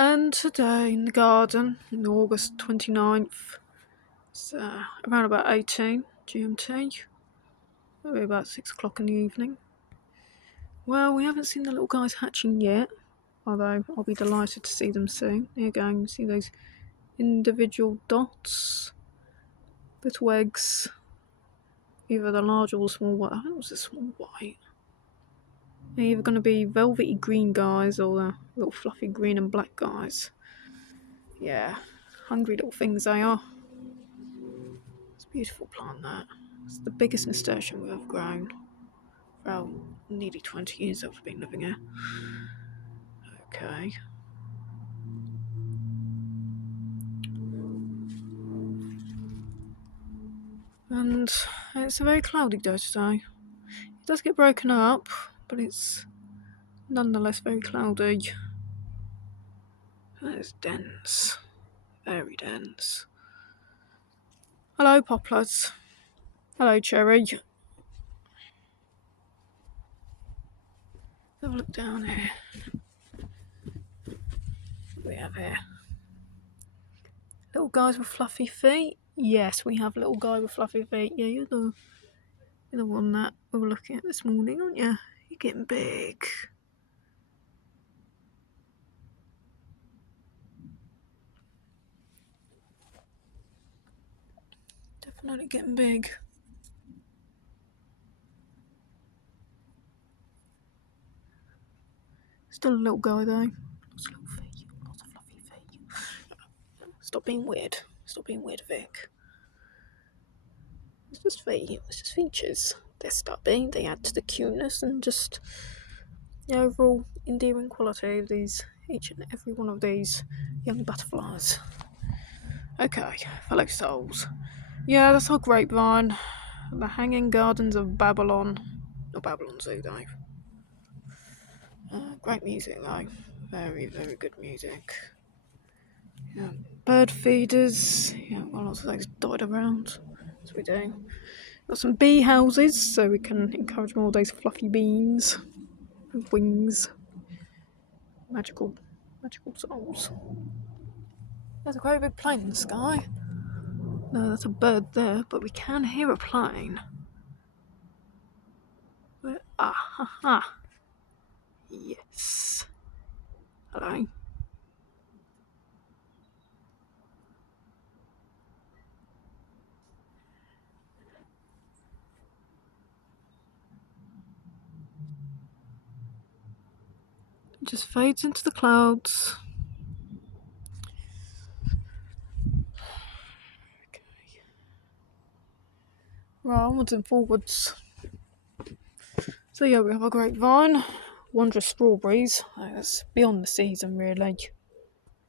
And today in the garden, on August 29th, it's around about 18 GMT, maybe about 6 o'clock in the evening. Well, we haven't seen the little guys hatching yet, although I'll be delighted to see them soon. There you go, see those individual dots, little eggs, either the large or the small white. I think it was the small white. They're either going to be velvety green guys or the little fluffy green and black guys. Yeah, hungry little things they are. It's a beautiful plant, that. It's the biggest nasturtium we've ever grown. For nearly 20 years I've been living here. Okay. And it's a very cloudy day today. It does get broken up, but it's nonetheless very cloudy. And it's dense. Very dense. Hello, poplars. Hello, cherry. Have a look down here. What do we have here? Little guys with fluffy feet? Yes, we have little guy with fluffy feet. Yeah, you're the one that we were looking at this morning, aren't you? You're getting big. Definitely getting big. Still a little guy though. Lots of little feet. Lots of fluffy feet. Stop being weird. Stop being weird, Vic. It's just feet. It's just features. They're stubby. They add to the cuteness and just the overall endearing quality of these, each and every one of these young butterflies. Okay, fellow souls. Yeah, that's our grapevine. The Hanging Gardens of Babylon. Or Babylon Zoo, though. Great music, though. Very, very good music. Yeah, bird feeders. Yeah, well, lots of those died around. That's what we do. Got some bee houses, so we can encourage more of those fluffy beans with wings. Magical souls. There's a great big plane in the sky. No, that's a bird there, but we can hear a plane. Ah, ha, ha. Yes. Hello. It just fades into the clouds. Okay. Right, onwards and forwards. So yeah, we have a grapevine. Wondrous strawberries. It's beyond the season, really.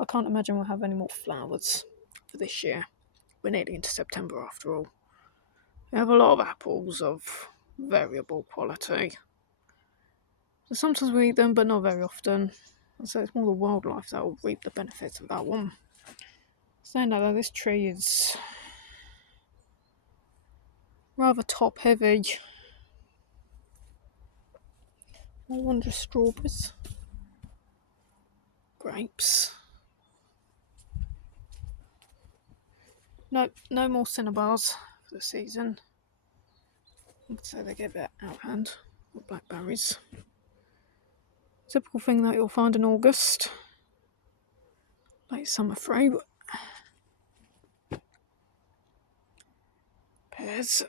I can't imagine we'll have any more flowers for this year. We're nearly into September after all. We have a lot of apples of variable quality. So sometimes we eat them, but not very often. So it's more the wildlife that will reap the benefits of that one. So no, this tree is rather top heavy. More wondrous strawberries. Grapes. No more cinnabars for the season. So they get a bit out of hand with blackberries. Typical thing that you'll find in August. Late summer fruit. Pears.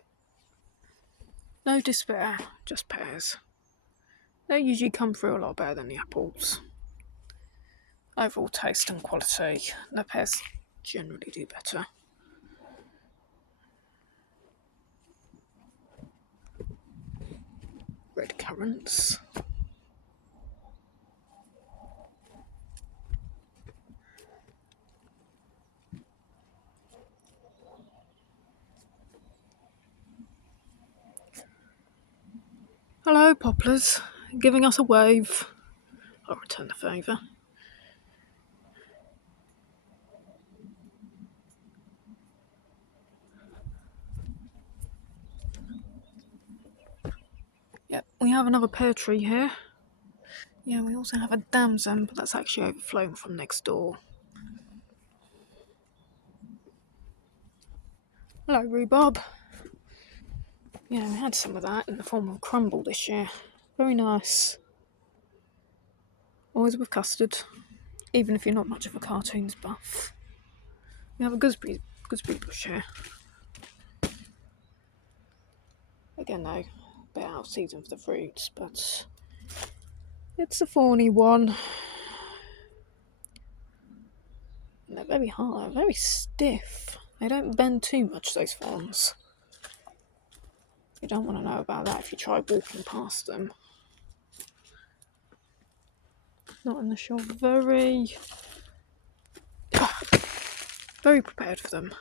No despair, just pears. They usually come through a lot better than the apples. Overall taste and quality, the pears generally do better. Red currants. Hello, poplars, giving us a wave. I'll return the favour. Yep, we have another pear tree here. Yeah, we also have a damson, but that's actually overflowing from next door. Hello, rhubarb. Yeah, we had some of that in the form of crumble this year. Very nice. Always with custard, even if you're not much of a cartoons buff. We have a gooseberry bush here. Again, though, a bit out of season for the fruits, but it's a thorny one. And they're very hard, very stiff. They don't bend too much, those thorns. You don't want to know about that if you try walking past them. Not in the shore. Very prepared for them.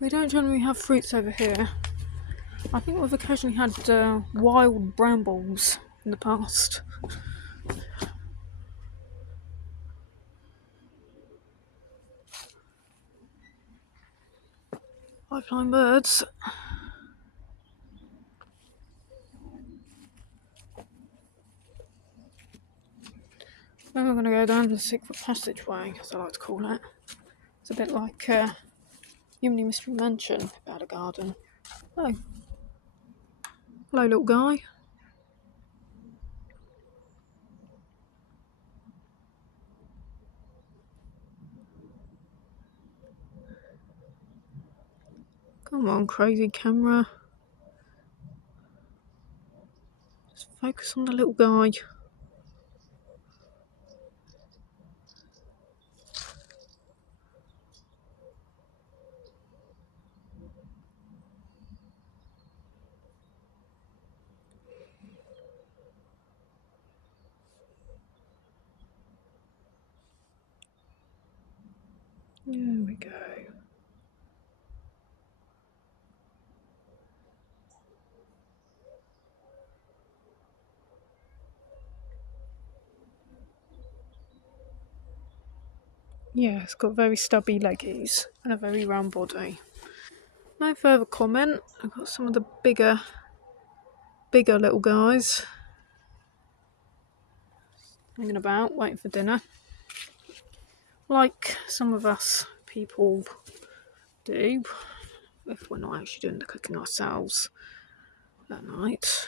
We don't generally have fruits over here. I think we've occasionally had wild brambles in the past. High-flying birds. Then we're going to go down the secret passageway, as I like to call it. It's a bit like Humany Mystery Mansion about a garden. Oh. Hello, little guy. Come on, crazy camera. Just focus on the little guy. There we go. Yeah, it's got very stubby leggies and a very round body. No further comment. I've got some of the bigger little guys hanging about, waiting for dinner. Like some of us people do, if we're not actually doing the cooking ourselves that night.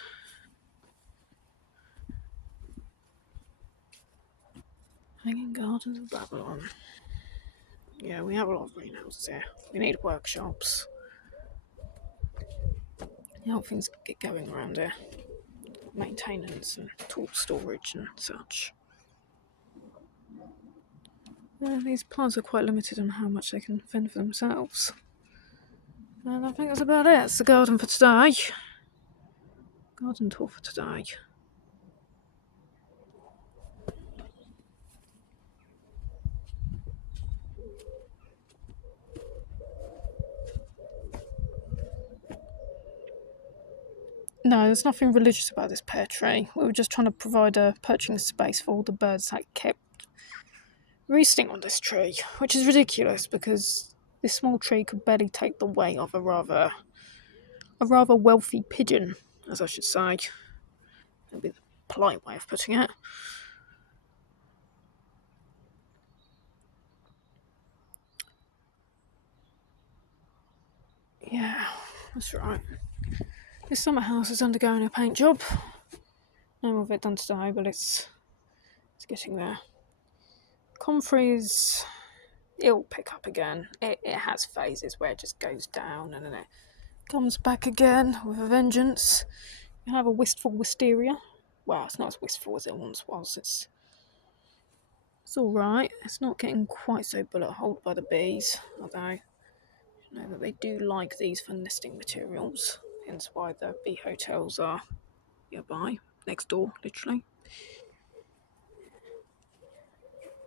Hanging Gardens of Babylon. Yeah, we have a lot of greenhouses here. We need workshops. Help things get going around here. Maintenance and tool storage and such. These plants are quite limited on how much they can fend for themselves. And I think that's about it. It's the garden for today. Garden tour for today. No, there's nothing religious about this pear tree. We were just trying to provide a perching space for all the birds that kept roosting on this tree, which is ridiculous because this small tree could barely take the weight of a rather wealthy pigeon, as I should say. That'd be the polite way of putting it. Yeah, that's right. This summer house is undergoing a paint job. No more of it done today, but it's getting there. Comfrey's, it'll pick up again. It has phases where it just goes down and then it comes back again with a vengeance. You have a wistful wisteria. Well, it's not as wistful as it once was. It's alright. It's not getting quite so bullet holed by the bees, although you know that they do like these for nesting materials. Hence why the bee hotels are nearby, next door, literally.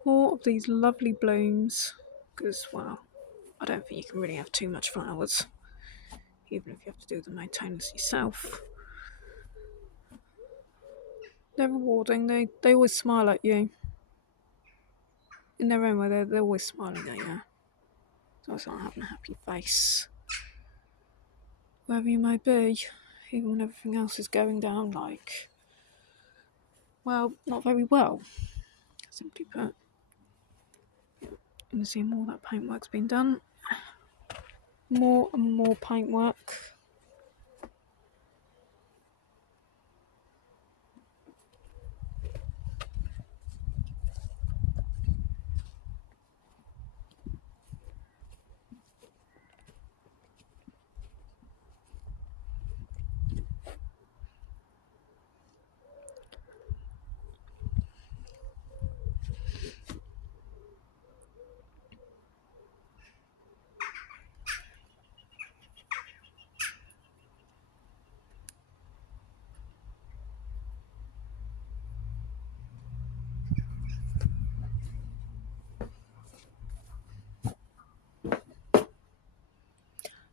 More of these lovely blooms, because, well, I don't think you can really have too much flowers, even if you have to do the maintenance yourself. They're rewarding. They always smile at you. In their own way, they're always smiling at you. It's always like having a happy face. Wherever you may be, even when everything else is going down like, well, not very well, simply put. You can see more that paintwork's been done. More and more paintwork.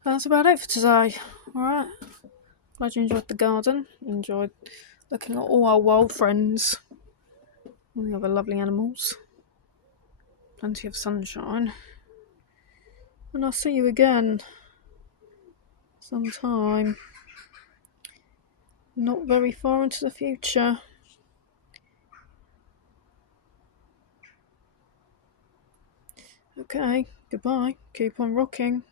That's about it for today. Alright. Glad you enjoyed the garden. Enjoyed looking at all our wild friends. All the other lovely animals. Plenty of sunshine. And I'll see you again sometime. Not very far into the future. Okay, goodbye. Keep on rocking.